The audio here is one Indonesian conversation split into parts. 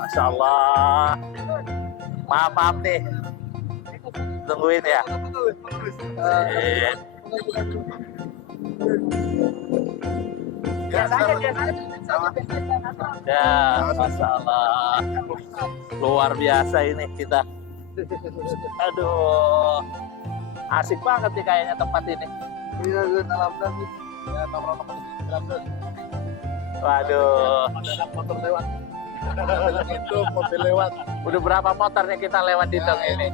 Masya Allah. Maaf nih. Tungguin ya. Iya. Ya, Masya Allah. Luar biasa ini kita. Aduh. Asik banget nih kayaknya tempat ini. Iya, alhamdulillah. Ya, nongkrong. Waduh. Ada motor lewat. Itu mobil lewat. Udah berapa motor nih kita lewat di tong ini?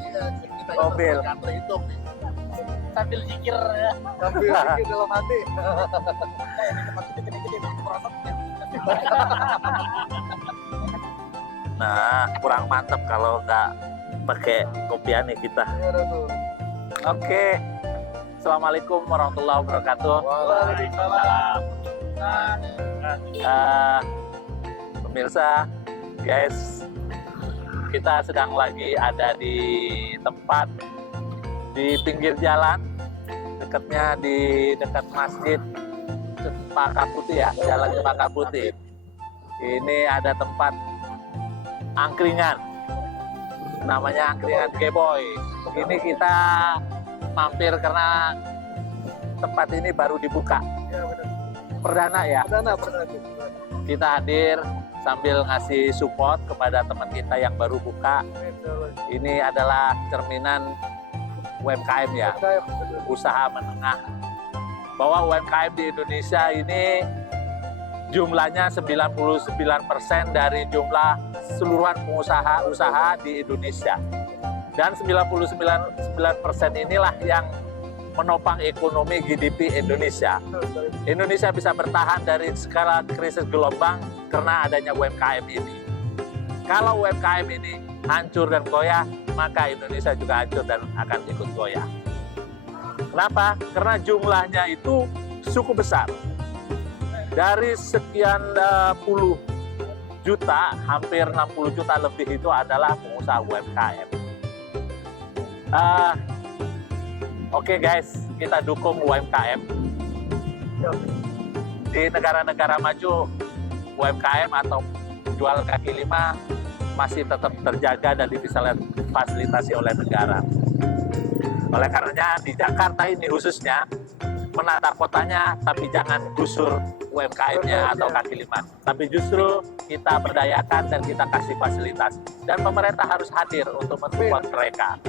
Mobil. Hitung. Sambil zikir ya. Sambil zikir dalam hati. Nah, kurang mantap kalau nggak pakai kopiah nih kita. Oke. Assalamualaikum warahmatullahi wabarakatuh. Waalaikumsalam. Pemirsa, guys, kita sedang lagi ada di tempat di pinggir jalan, dekatnya di dekat masjid Cempaka Putih ya, Jalan Cempaka Putih. Ini ada tempat angkringan, namanya angkringan Geboy. Ini kita mampir karena tempat ini baru dibuka. Ya, benar. Perdana ya. Perdana. Kita hadir sambil ngasih support kepada teman kita yang baru buka. Ini adalah cerminan UMKM ya, usaha menengah. Bahwa UMKM di Indonesia ini jumlahnya 99% dari jumlah seluruhan pengusaha usaha di Indonesia. Dan 99% inilah yang menopang ekonomi GDP Indonesia. Indonesia bisa bertahan dari skala krisis gelombang karena adanya UMKM ini. Kalau UMKM ini hancur dan goyah, maka Indonesia juga hancur dan akan ikut goyah. Kenapa? Karena jumlahnya itu cukup besar. Dari sekian puluh juta, hampir 60 juta lebih itu adalah pengusaha UMKM. Oke guys, kita dukung UMKM. Di negara-negara maju, UMKM atau jual kaki lima masih tetap terjaga dan bisa difasilitasi oleh negara. Oleh karenanya di Jakarta ini khususnya, menata kotanya tapi jangan gusur UMKM-nya atau kaki lima. Tapi justru kita berdayakan dan kita kasih fasilitas. Dan pemerintah harus hadir untuk mensupport mereka.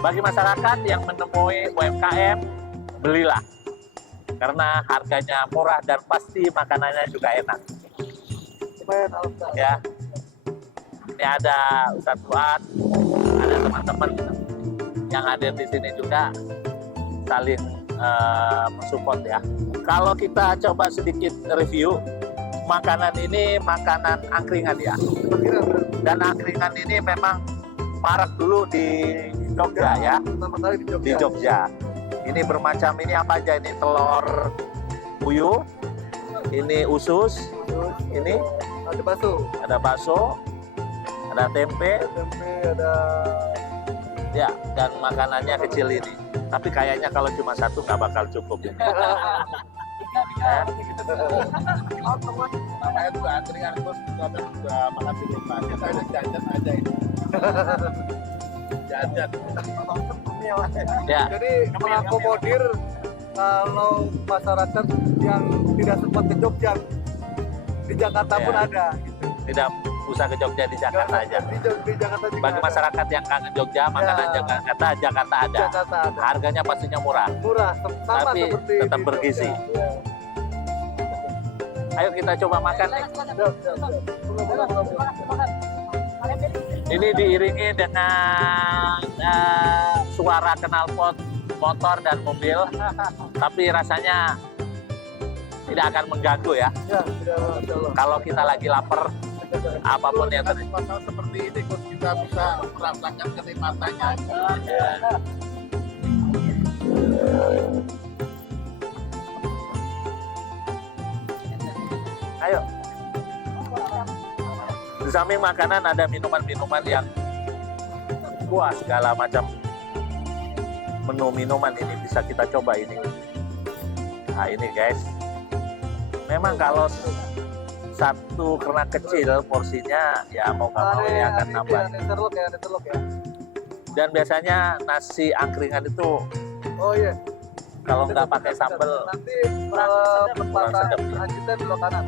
Bagi masyarakat yang menemui UMKM, belilah. Karena harganya murah dan pasti makanannya juga enak. Ya. Ini ada Ustadz Fuad, ada teman-teman yang hadir di sini juga saling mensupport ya. Kalau kita coba sedikit review, makanan ini makanan angkringan ya. Dan angkringan ini memang marak dulu di Jogja ya. Di Jogja. Ini bermacam, ini apa aja ini? Telur puyuh, ini usus, ini ada bakso, ada tempe, ada ya, dan makanannya kecil ini. Tapi kayaknya kalau cuma satu nggak bakal cukup. namanya juga angkringan terus juga makan di rumah. Kita ada jajan aja ini. Jajan. Ya. Jadi mengakomodir kalau masyarakat yang tidak sempat ke Jogja, di Jakarta pun ada. Gitu. Tidak usah ke Jogja, di Jakarta aja. Di Jakarta juga Bagi ada. masyarakat yang kangen Jogja, makanan Jakarta ada. Jakarta ada. Harganya pastinya murah. Murah, sama Tapi seperti tetap di bergizi. Jogja. Ya. Ayo kita coba makan nih. Ini diiringi dengan suara knalpot motor dan mobil, tapi rasanya tidak akan mengganggu ya. Ya, tidak masalah. Kalau kita lagi lapar, apapun yang terjadi. Pasal seperti ini kita bisa merasakan kenikmatannya. Ayo. Di samping makanan ada minuman-minuman yang wah, segala macam menu minuman ini bisa kita coba ini. Nah ini guys, memang kalau Satu karena kecil porsinya, ya mau nggak mau ya akan nambah. Netherlock ya. Dan biasanya nasi angkringan itu Oh iya. kalau nggak pakai sambal Nanti kurang perempatan sedap. lanjutan belok kanan.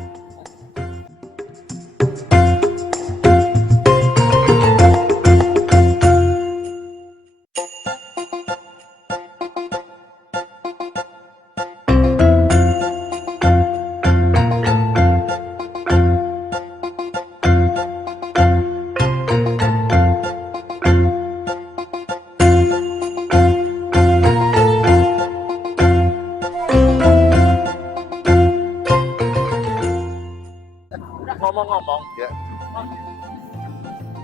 Ngomong-ngomong, Ya.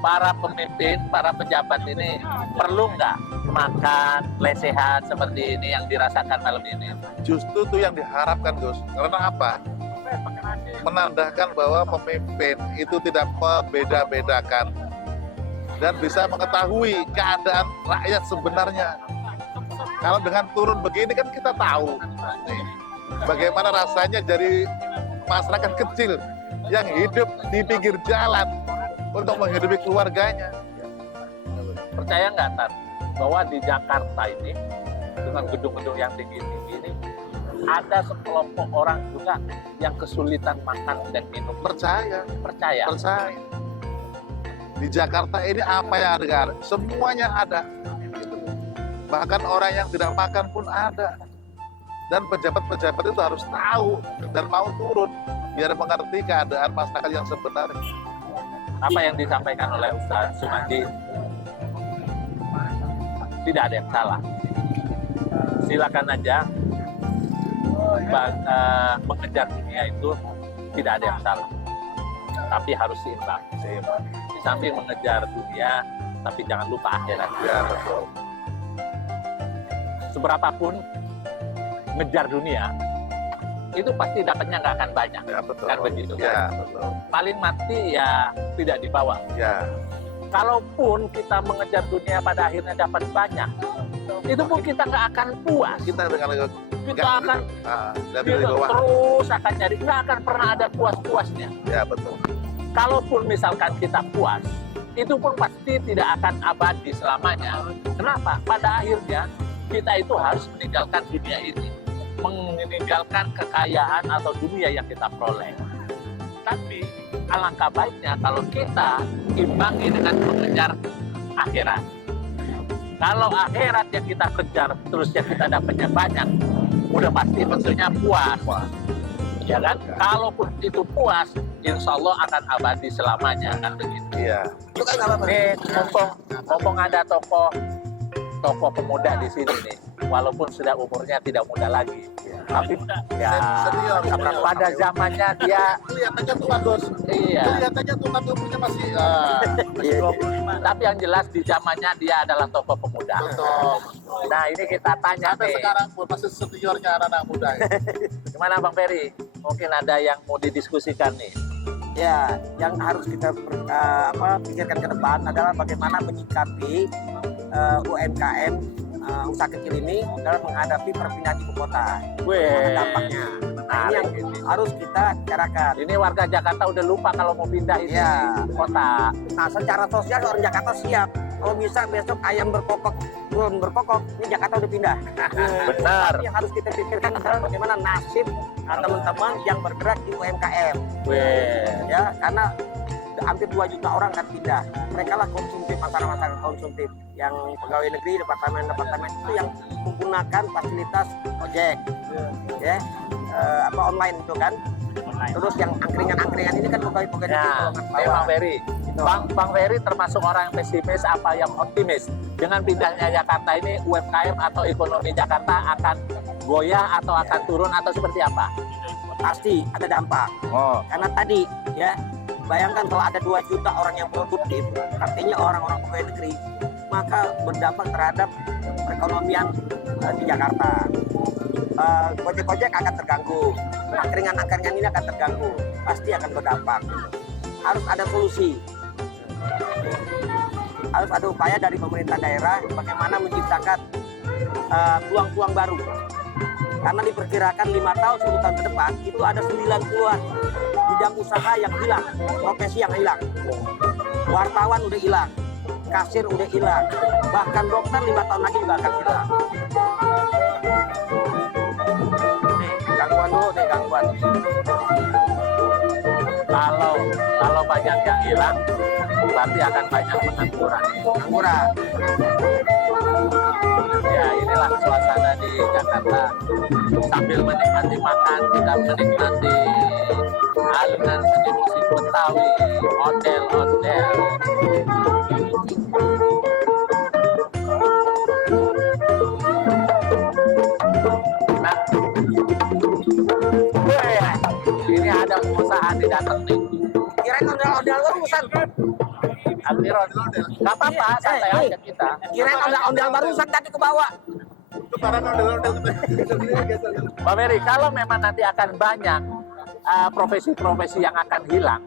para pemimpin, para pejabat ini perlu nggak makan lesehan seperti ini yang dirasakan malam ini? Justru itu yang diharapkan, Gus. Karena apa? Menandakan bahwa pemimpin itu tidak membeda-bedakan dan bisa mengetahui keadaan rakyat sebenarnya. Kalau dengan turun begini kan kita tahu nih, bagaimana rasanya dari masyarakat kecil yang hidup di pinggir jalan untuk menghidupi keluarganya. Percaya nggak, Tan, bahwa di Jakarta ini dengan gedung-gedung yang tinggi-tinggi ini ada sekelompok orang juga yang kesulitan makan dan minum? Percaya. Percaya? Di Jakarta ini apa yang ada? Semuanya ada. Bahkan orang yang tidak makan pun ada. Dan pejabat-pejabat itu harus tahu dan mau turun biar mengerti keadaan masyarakat yang sebenarnya. Apa yang disampaikan oleh Ustaz Sumandi tidak ada yang salah. Silakan aja mengejar dunia itu tidak ada yang salah, tapi harus seimbang. Di samping mengejar dunia, tapi jangan lupa akhirat. Ya, betul. Seberapapun ngejar dunia, itu pasti dapatnya nggak akan banyak. Ya, betul. Kan begitu, Ya, kan? betul. Paling mati ya tidak dibawa. Ya, Kalaupun kita mengejar dunia pada akhirnya dapat banyak, itu pun kita nggak akan puas. kita dengan Kita akan dari bawah. terus akan nyari, nggak akan pernah ada puas-puasnya. Ya, betul. Kalaupun misalkan kita puas, itu pun pasti tidak akan abadi selamanya. Kenapa? Pada akhirnya kita itu harus meninggalkan dunia ini, meninggalkan kekayaan atau dunia yang kita peroleh. Tapi alangkah baiknya kalau kita imbangi dengan mengejar akhirat. Kalau akhirat yang kita kejar terus yang kita dapatnya banyak, udah pasti tentunya puas. Ya kan? Kalaupun itu puas, insya Allah akan abadi selamanya, kan begitu. Iya. Nih, mumpung ada tokoh pemuda di sini nih, walaupun sudah umurnya tidak muda lagi, tapi ya Senior. pada zamannya dia Kelihatannya tua, Gus. iya. Kelihatannya tua, tapi umurnya masih Iya. Tapi yang jelas di zamannya dia adalah tokoh pemuda. betul. Nah ini kita tanya Sampai nih, sekarang pun masih seniornya anak-anak muda. gimana Bang Ferry? Mungkin ada yang mau didiskusikan nih. Ya, yang harus kita pikirkan ke depan adalah bagaimana menyikapi UMKM usaha kecil ini dalam menghadapi perpindahan ibu kota. Weh, Dampaknya. Nah, ini yang menarik ini. harus kita bicarakan. Ini warga Jakarta udah lupa kalau mau pindah ini Iya. kota. Nah, secara sosial orang Jakarta siap. Kalau bisa besok ayam berkokok, turun berkokok, ini Jakarta udah pindah. Benar. Tapi yang harus kita pikirkan adalah bagaimana nasib teman-teman yang bergerak di UMKM. Weh, Ya, karena hampir 2 juta orang akan pindah. Mereka lah konsumtif, masyarakat konsumtif. Yang pegawai negeri, departemen itu yang menggunakan fasilitas ojek, ya, online itu kan. Terus yang angkringan ini kan pegawai negeri ya, golongan ini bawah. Bang Ferry. Gitu. Bang Ferry termasuk orang yang pesimis apa yang optimis dengan pindahnya Jakarta ini, UMKM atau ekonomi Jakarta akan goyah atau akan turun atau seperti apa? Pasti ada dampak. Oh, Karena tadi ya, bayangkan kalau ada 2 juta orang yang produktif, artinya orang-orang pegawai negeri, maka berdampak terhadap perekonomian di Jakarta. Gojek-gojek akan terganggu, angkringan-angkringan ini akan terganggu, pasti akan berdampak. Harus ada solusi, harus ada upaya dari pemerintah daerah bagaimana menciptakan peluang-peluang baru. Karena diperkirakan 5 tahun 10 tahun ke depan itu ada 90-an di bidang usaha yang hilang, profesi yang hilang. Wartawan udah hilang, kasir udah hilang, bahkan dokter 5 tahun lagi juga akan hilang. Nih, gangguan dulu nih, gangguan. Kalau banyak yang hilang, berarti akan banyak pengangguran. Pengangguran. Ya, inilah suasana di Jakarta. Sambil menikmati makan, kita menikmati alunan seni musik Betawi, ondel-ondel. Nah, ini ada pengusaha di datang nih. Kirain ondel-ondel barusan. Almiron, nggak apa-apa, santai aja kita. Kirain ondel-ondel barusan tadi ke bawah. Itu para ondel-ondel. Mbak Mary, kalau memang nanti akan banyak profesi-profesi yang akan hilang,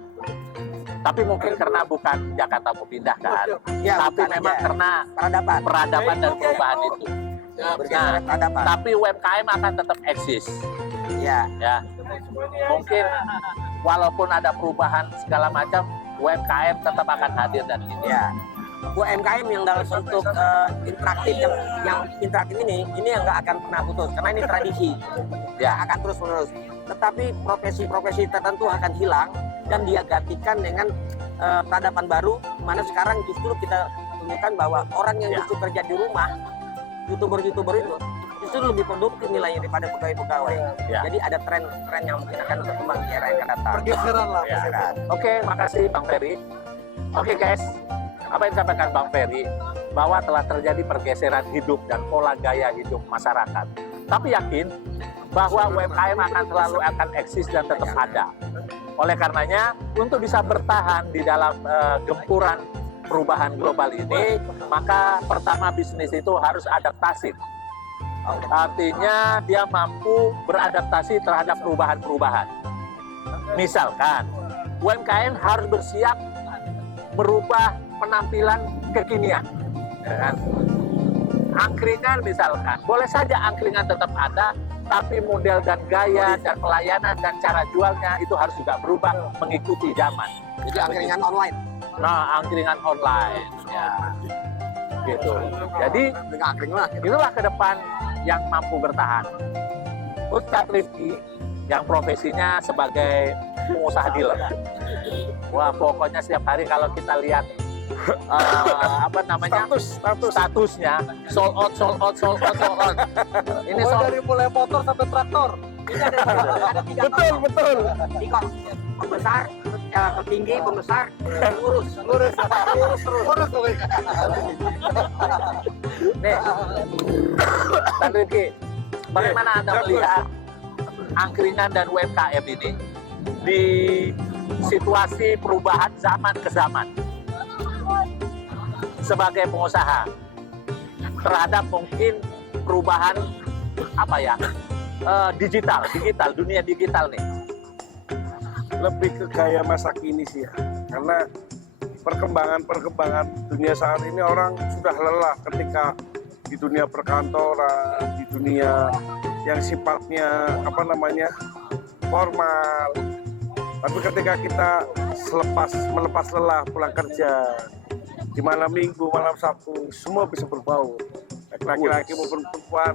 tapi mungkin karena bukan Jakarta mau pindah kan, Ya, tapi bukan memang aja. karena Peradaban. peradaban dan perubahan itu. Bergeser peradaban. Tapi UMKM akan tetap eksis, Ya. ya. Mungkin walaupun ada perubahan segala macam, UMKM tetap akan hadir dan ini. Ya. UMKM yang dalam bentuk interaktif yang interaktif ini yang nggak akan pernah putus karena ini tradisi. Ya, akan terus menerus. Tetapi profesi-profesi tertentu akan hilang dan dia gantikan dengan peradaban baru, mana sekarang justru kita tunjukkan bahwa orang yang justru kerja di rumah, youtuber itu justru lebih produktif nilainya daripada pegawai-pegawai. Ya. Jadi ada tren yang mungkin akan berkembang di era yang akan datang. Pergeseran lah. Ya. Pergeseran. Oke, makasih Bang Ferry. Oke guys, apa yang disampaikan Bang Ferry bahwa telah terjadi pergeseran hidup dan pola gaya hidup masyarakat. Tapi yakin bahwa UMKM akan eksis dan tetap ada. Oleh karenanya, untuk bisa bertahan di dalam gempuran perubahan global ini, maka pertama bisnis itu harus adaptasi. Artinya dia mampu beradaptasi terhadap perubahan-perubahan. Misalkan, UMKM harus bersiap merubah penampilan kekinian. Ya kan? Angkringan misalkan, boleh saja angkringan tetap ada, tapi model dan gaya dan pelayanan dan cara jualnya itu harus juga berubah mengikuti zaman. Jadi angkringan online. Nah, angkringan online, ya, gitu. Jadi Dengan angkringan. itulah ke depan yang mampu bertahan. Ustadz Rifki yang profesinya sebagai pengusaha dealer. Wah, pokoknya setiap hari kalau kita lihat apa namanya statusnya sold out. Ini sold Dari mulai motor sampai traktor. Ini ada 3 Betul. Di kok pembesar, petinggi, pembesar, lurus. Lurus pokoknya. nih. Ustadz Rifki, bagaimana Anda melihat angkringan dan UMKM ini di situasi perubahan zaman ke zaman sebagai pengusaha terhadap mungkin perubahan apa ya digital dunia digital nih? Lebih ke gaya masa kini sih ya, karena perkembangan dunia saat ini orang sudah lelah ketika di dunia perkantoran, di dunia yang sifatnya formal. Tapi ketika kita melepas lelah pulang kerja di malam minggu, malam Sabtu, semua bisa berbaur. Laki-laki maupun perempuan,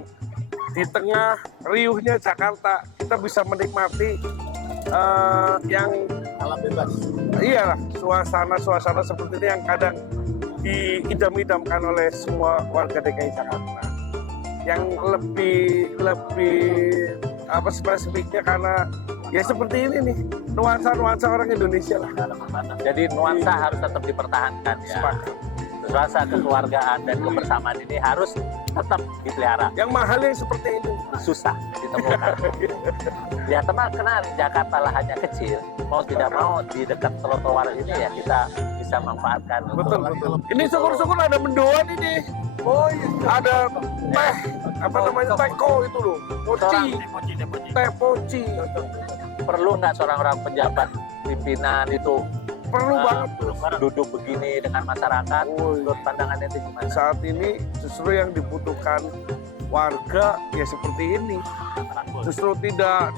di tengah riuhnya Jakarta, kita bisa menikmati yang Alam bebas. iyalah suasana seperti ini yang kadang diidam-idamkan oleh semua warga DKI Jakarta. Yang lebih spesifiknya karena ya seperti ini nih, nuansa orang Indonesia lah. Jadi nuansa harus tetap dipertahankan ya. Sepakat. Rasa kekeluargaan dan kebersamaan ini harus tetap dipelihara. Yang mahal yang seperti ini. Susah ditemukan. Ya teman, karena Jakarta lahannya kecil, mau tidak mau di dekat trotoar ini ya kita bisa manfaatkan. Betul. Ini syukur-syukur ada mendoan ini. Oh iya. Ada teh, teko itu loh. Poci, teh poci. Perlu nggak seorang pejabat pimpinan itu Perlu banget. duduk begini dengan masyarakat? Oh, Menurut pandangannya itu gimana? saat ini justru yang dibutuhkan warga ya seperti ini. Justru tidak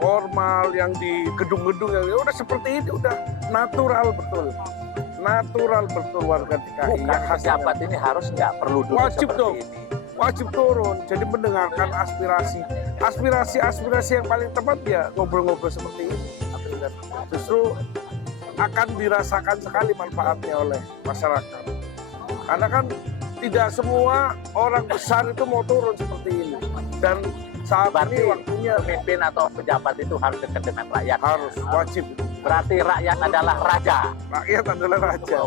formal, yang di gedung-gedung yang udah seperti ini, udah natural betul. Natural betul warga DKI. Bukan pejabat ini harus nggak perlu dulu Wajib seperti dong. ini. Wajib turun, jadi mendengarkan aspirasi yang paling tepat ya ngobrol-ngobrol seperti ini. Justru akan dirasakan sekali manfaatnya oleh masyarakat. Karena kan tidak semua orang besar itu mau turun seperti ini. Dan saat Berarti ini waktunya pemimpin atau pejabat itu harus dekat dengan rakyat. harus wajib. Berarti rakyat adalah raja. Rakyat adalah raja.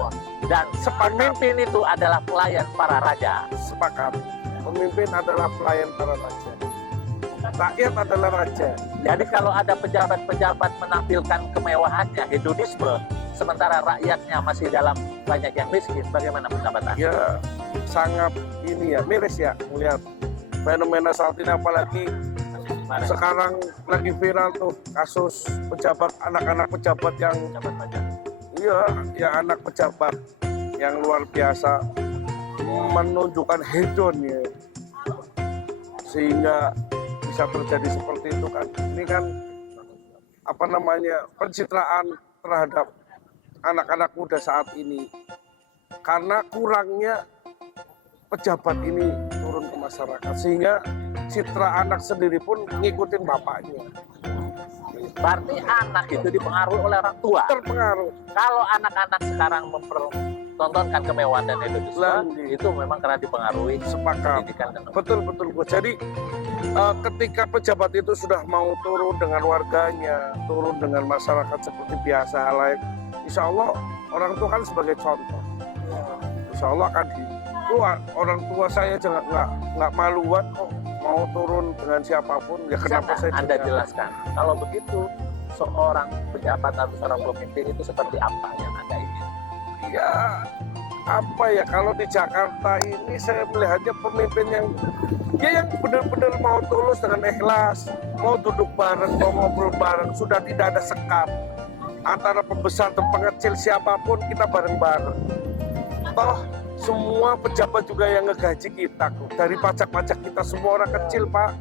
Dan pemimpin itu adalah pelayan para raja. Sepakat. Pemimpin adalah pelayan para raja. Rakyat adalah raja. Jadi kalau ada pejabat-pejabat menampilkan kemewahannya, hedonisme, sementara rakyatnya masih dalam banyak yang miskin, bagaimana pendapat Anda? Ya sangat ini ya miris ya melihat fenomena saat ini, apalagi sekarang lagi viral tuh kasus pejabat, anak-anak pejabat yang anak pejabat yang luar biasa menunjukkan hedon ya, sehingga bisa terjadi seperti itu kan. Ini kan apa namanya, pencitraan terhadap anak-anak muda saat ini karena kurangnya pejabat ini turun ke masyarakat, sehingga citra anak sendiri pun ngikutin bapaknya. Berarti anak itu dipengaruhi oleh orang tua. Terpengaruh. Kalau anak-anak sekarang mempertontonkan kemewahan dan hedonisme, Lanjut. itu memang karena dipengaruhi Sepakat. pendidikan dan Betul. Jadi ketika pejabat itu sudah mau turun dengan warganya, turun dengan masyarakat seperti biasa lain, insya Allah orang tua kan sebagai contoh. Insya Allah akan orang tua saya jangan nggak maluan kok mau turun dengan siapapun, ya kenapa bisa saya Anda tidak? jelaskan kalau begitu seorang pejabat atau seorang pemimpin itu seperti apa yang Anda ingin? Ya apa ya, kalau di Jakarta ini saya melihatnya pemimpin yang benar-benar mau tulus dengan ikhlas, mau duduk bareng, mau ngobrol bareng, sudah tidak ada sekat antara pembesar dan pengecil, siapapun kita bareng-bareng. Toh semua pejabat juga yang ngegaji kita kok, dari pajak-pajak kita, semua orang kecil Pak,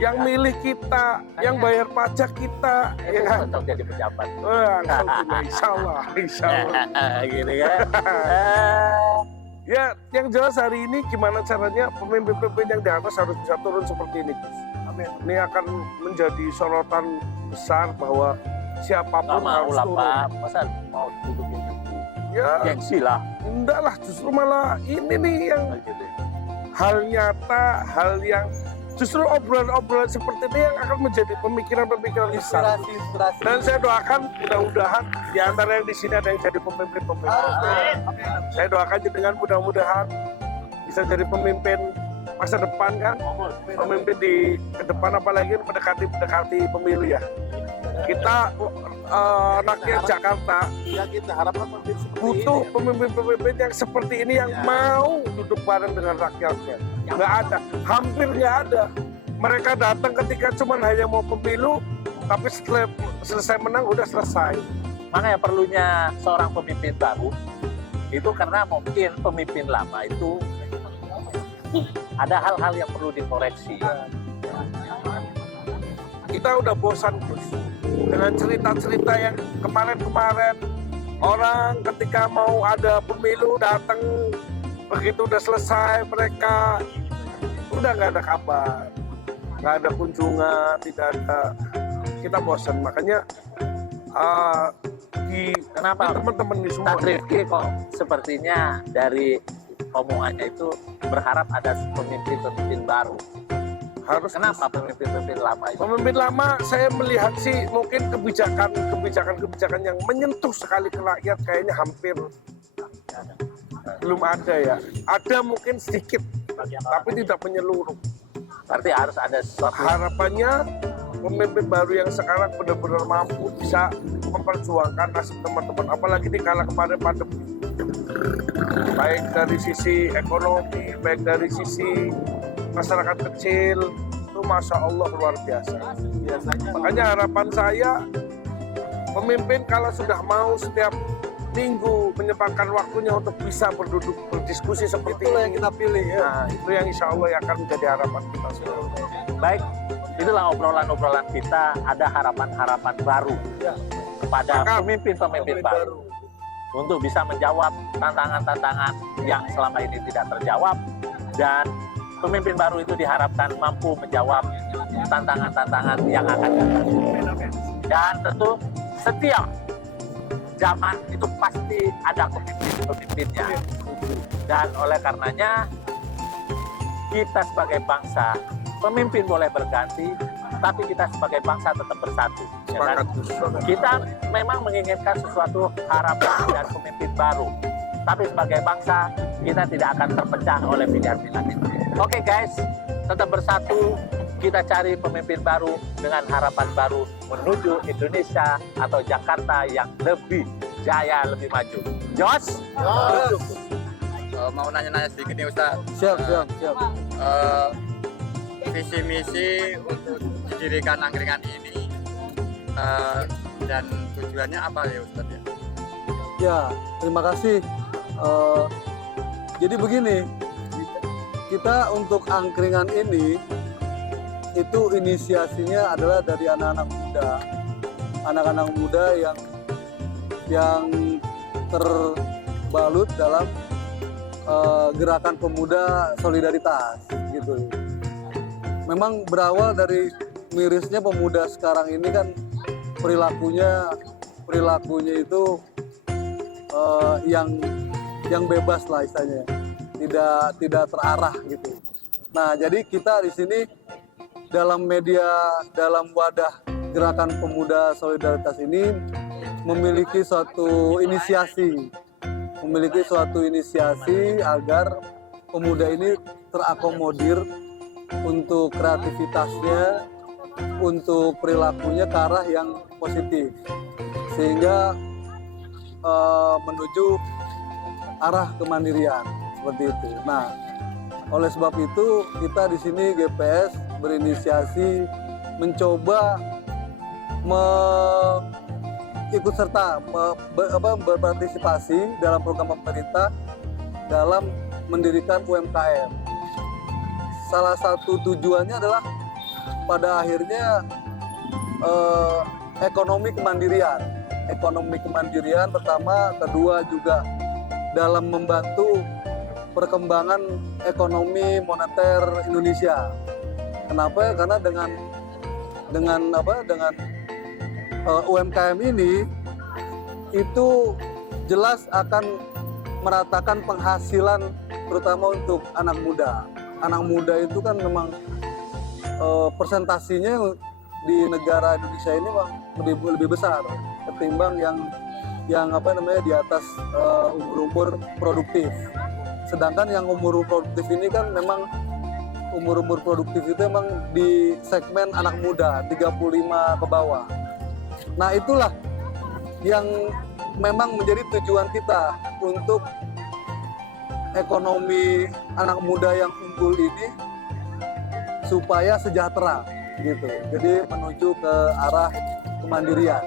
yang milih kita, yang bayar pajak kita, ya kan? Cocok jadi pejabat. Wah, alhamdulillah, insya Allah. Gitu kan? Ya, yang jelas hari ini gimana caranya pemimpin-pemimpin yang di atas harus bisa turun seperti ini, Gus. Amin. Ini akan menjadi sorotan besar bahwa siapapun Nggak mau harus lah turun. Pak, masa mau dudukin itu? Ya, Gengsi lah. enggak lah, justru malah ini nih yang hal nyata, hal yang justru obrolan-obrolan seperti ini yang akan menjadi pemikiran-pemikiran besar. Inspirasi. Dan saya doakan mudah-mudahan di antara yang di sini ada yang jadi pemimpin-pemimpin. Saya doakan dengan mudah-mudahan bisa jadi pemimpin masa depan kan, pemimpin di ke depan, apalagi mendekati pemilu ya. Kita rakyat Jakarta Yang kita harapkan butuh pemimpin-pemimpin yang seperti ini, yang mau duduk bareng dengan rakyatnya. Nggak ada, hampir nggak ada. Mereka datang ketika cuma hanya mau pemilu, tapi setelah selesai menang udah selesai. Makanya perlunya seorang pemimpin baru itu karena mungkin pemimpin lama itu ada hal-hal yang perlu dikoreksi. Kita udah bosan Gus dengan cerita-cerita yang kemarin-kemarin, orang ketika mau ada pemilu datang, begitu udah selesai mereka udah nggak ada kabar, nggak ada kunjungan, tidak ada. Kita bosan, makanya Kenapa teman-teman di semua Ustadz Rifki kok sepertinya dari omongannya itu berharap ada pemimpin-pemimpin baru? harus. Kenapa pemimpin-pemimpin lama itu? Pemimpin lama saya melihat sih mungkin kebijakan yang menyentuh sekali ke rakyat kayaknya hampir belum ada ya. Ada mungkin sedikit, tapi tidak menyeluruh. Berarti harus ada sesuatu. Harapannya pemimpin baru yang sekarang benar-benar mampu bisa memperjuangkan nasib teman-teman, apalagi di kala kemarin pandemi. Baik dari sisi ekonomi, baik dari sisi masyarakat kecil, itu Masya Allah luar biasa. Makanya harapan saya, pemimpin kalau sudah mau setiap minggu menyempatkan waktunya untuk bisa berdiskusi seperti Itulah ini, yang kita pilih ya. nah itu yang insya Allah yang akan menjadi harapan kita semua. Baik, itulah obrolan-obrolan kita, ada harapan-harapan baru Ya. kepada pemimpin-pemimpin baru untuk bisa menjawab tantangan-tantangan yang selama ini tidak terjawab, dan pemimpin baru itu diharapkan mampu menjawab tantangan-tantangan yang akan datang. Dan tentu setiap zaman itu pasti ada pemimpin-pemimpinnya. Dan oleh karenanya kita sebagai bangsa, pemimpin boleh berganti, tapi kita sebagai bangsa tetap bersatu. Ya kan? Kita memang menginginkan sesuatu harapan dan pemimpin baru, tapi sebagai bangsa kita tidak akan terpecah oleh pilihan-pilihan itu. Oke guys, tetap bersatu, kita cari pemimpin baru dengan harapan baru menuju Indonesia atau Jakarta yang lebih jaya, lebih maju. Jos? Mau nanya-nanya sedikit nih Ustaz. Siap. Visi misi untuk didirikan angkringan ini dan tujuannya apa ya Ustaz ya? Ya, terima kasih. Jadi begini, kita untuk angkringan ini itu inisiasinya adalah dari anak-anak muda yang terbalut dalam gerakan pemuda solidaritas gitu. Memang berawal dari mirisnya pemuda sekarang ini kan perilakunya itu yang bebas lah istilahnya, tidak terarah gitu. Nah, jadi kita di sini dalam wadah gerakan pemuda solidaritas ini memiliki suatu inisiasi agar pemuda ini terakomodir untuk kreativitasnya, untuk perilakunya ke arah yang positif, sehingga menuju arah kemandirian seperti itu. Nah, oleh sebab itu kita di sini GPS berinisiasi mencoba ikut serta berpartisipasi dalam program pemerintah dalam mendirikan UMKM. Salah satu tujuannya adalah pada akhirnya ekonomi kemandirian pertama, kedua juga dalam membantu perkembangan ekonomi moneter Indonesia. Kenapa? Karena dengan UMKM ini itu jelas akan meratakan penghasilan terutama untuk anak muda. Anak muda itu kan memang persentasinya di negara Indonesia ini lebih besar ketimbang yang di atas umur produktif. Sedangkan yang umur produktif ini kan memang umur produktif itu memang di segmen anak muda 35 ke bawah. Nah, itulah yang memang menjadi tujuan kita untuk ekonomi anak muda yang unggul ini supaya sejahtera gitu. Jadi menuju ke arah kemandirian.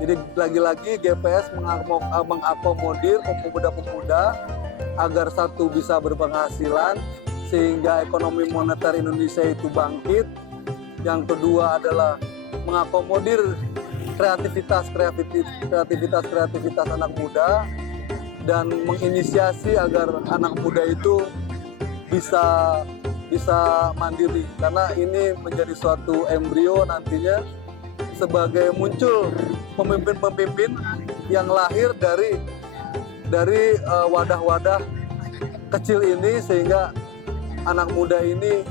Jadi lagi-lagi GPS mengakomodir pemuda-pemuda agar satu bisa berpenghasilan sehingga ekonomi moneter Indonesia itu bangkit. Yang kedua adalah mengakomodir kreativitas anak muda dan menginisiasi agar anak muda itu bisa mandiri, karena ini menjadi suatu embrio nantinya sebagai muncul pemimpin-pemimpin yang lahir dari wadah-wadah kecil ini, sehingga anak muda ini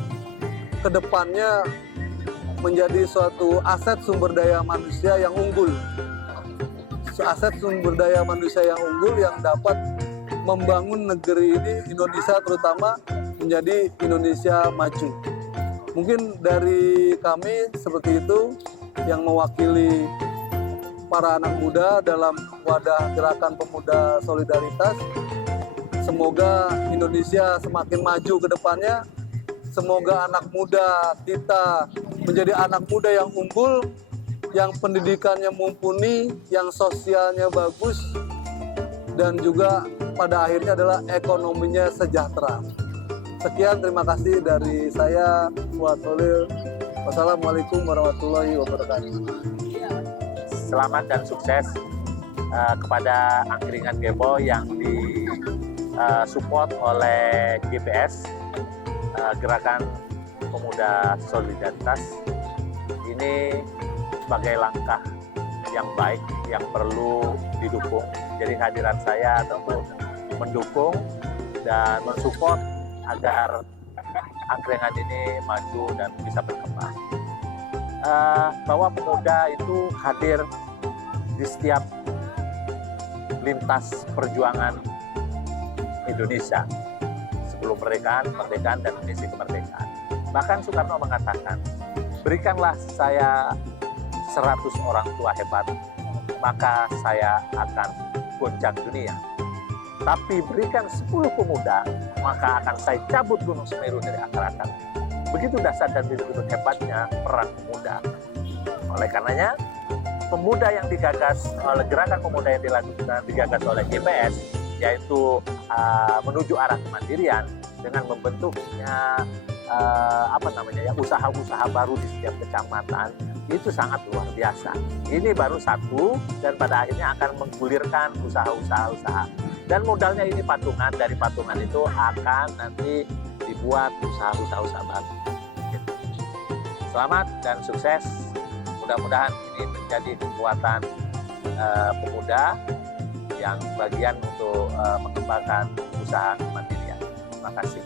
kedepannya menjadi suatu aset sumber daya manusia yang unggul. Aset sumber daya manusia yang unggul yang dapat membangun negeri ini, Indonesia terutama, menjadi Indonesia maju. Mungkin dari kami seperti itu yang mewakili para anak muda dalam wadah gerakan pemuda solidaritas. Semoga Indonesia semakin maju ke depannya. Semoga anak muda kita menjadi anak muda yang unggul, yang pendidikannya mumpuni, yang sosialnya bagus, dan juga pada akhirnya adalah ekonominya sejahtera. Sekian, terima kasih dari saya, Fuad Holil. Wassalamualaikum warahmatullahi wabarakatuh. Selamat dan sukses kepada Angkringan Gebo yang disupport oleh GPS, Gerakan Pemuda Solidaritas. Ini sebagai langkah yang baik yang perlu didukung. Jadi hadiran saya tentu mendukung dan mensupport agar angkringan ini maju dan bisa berkembang. Bahwa pemuda itu hadir di setiap lintas perjuangan Indonesia sebelum kemerdekaan dan misi kemerdekaan. Bahkan Soekarno mengatakan, berikanlah saya 100 orang tua hebat, maka saya akan goncang dunia. Tapi berikan 10 pemuda, maka akan saya cabut Gunung Semeru dari akar-akar. Begitu dasar dan begitu hebatnya peran pemuda. Oleh karenanya, pemuda yang digagas oleh Gerakan Pemuda yang digagas oleh GPS, yaitu menuju arah kemandirian dengan membentuknya usaha-usaha baru di setiap kecamatan, itu sangat luar biasa. Ini baru satu dan pada akhirnya akan menggulirkan usaha-usaha. Dan modalnya ini patungan, dari patungan itu akan nanti dibuat usaha-usaha baru. Selamat dan sukses. Mudah-mudahan ini menjadi kekuatan pemuda yang bagian untuk mengembangkan usaha kemandirian. Terima kasih.